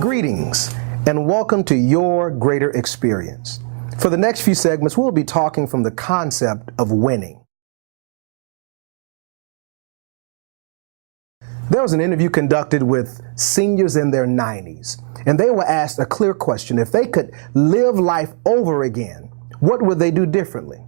Greetings and welcome to Your Greater Experience. For the next few segments, we'll be talking from the concept of winning. There was an interview conducted with seniors in their 90s, and they were asked a clear question. If they could live life over again, what would they do differently?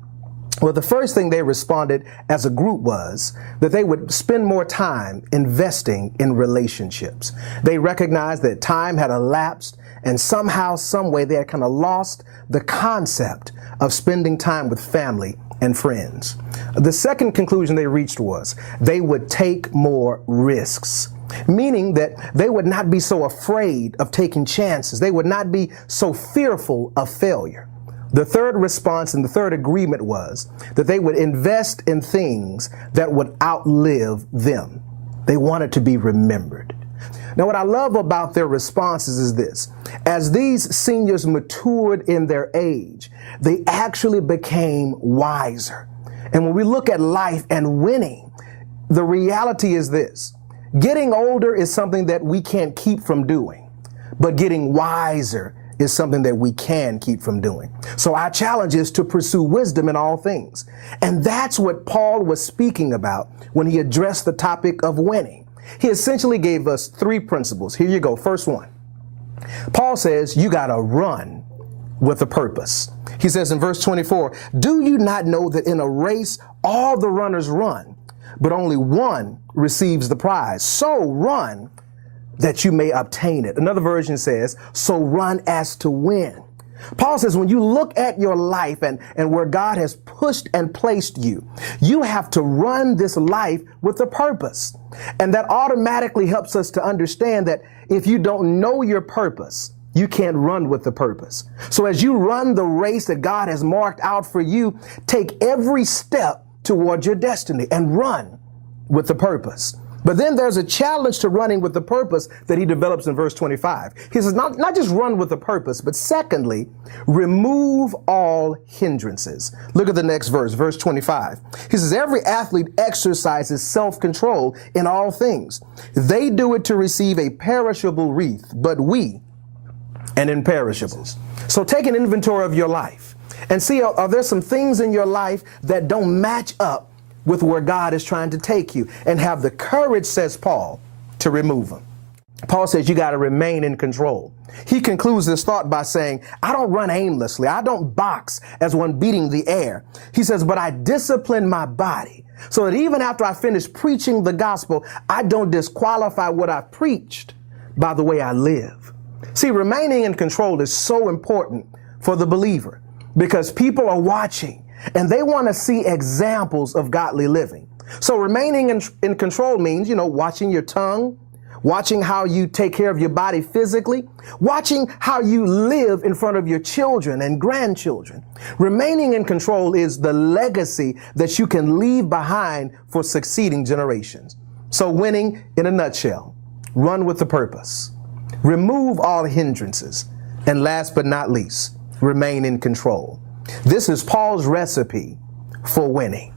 Well, the first thing they responded as a group was that they would spend more time investing in relationships. They recognized that time had elapsed and somehow, some way, they had kind of lost the concept of spending time with family and friends. The second conclusion they reached was they would take more risks, meaning that they would not be so afraid of taking chances. They would not be so fearful of failure. The third response and the third agreement was that they would invest in things that would outlive them. They wanted to be remembered. Now, what I love about their responses is this. As these seniors matured in their age, they actually became wiser. And when we look at life and winning, the reality is this. Getting older is something that we can't keep from doing, but getting wiser is something that we can keep from doing. So our challenge is to pursue wisdom in all things. And that's what Paul was speaking about when he addressed the topic of winning. He essentially gave us three principles. Here you go. First one. Paul says you got to run with a purpose. He says in verse 24, do you not know that in a race all the runners run, but only one receives the prize? So run that you may obtain it. Another version says, so run as to win. Paul says when you look at your life and where God has pushed and placed you, you have to run this life with a purpose. And that automatically helps us to understand that if you don't know your purpose, you can't run with the purpose. So as you run the race that God has marked out for you, take every step toward your destiny and run with the purpose. But then there's a challenge to running with the purpose that he develops in verse 25. He says, not just run with a purpose, but secondly, remove all hindrances. Look at the next verse, verse 25. He says, every athlete exercises self-control in all things. They do it to receive a perishable wreath, but we an imperishable. So take an inventory of your life and see, are there some things in your life that don't match up with where God is trying to take you, and have the courage, says Paul, to remove them. Paul says you got to remain in control. He concludes this thought by saying, I don't run aimlessly. I don't box as one beating the air. He says, but I discipline my body so that even after I finish preaching the gospel, I don't disqualify what I preached by the way I live. See, remaining in control is so important for the believer because people are watching and they want to see examples of godly living. So remaining in control means, watching your tongue, watching how you take care of your body physically, watching how you live in front of your children and grandchildren. Remaining in control is the legacy that you can leave behind for succeeding generations. So winning in a nutshell, run with the purpose, remove all hindrances, and last but not least, remain in control. This is Paul's recipe for winning.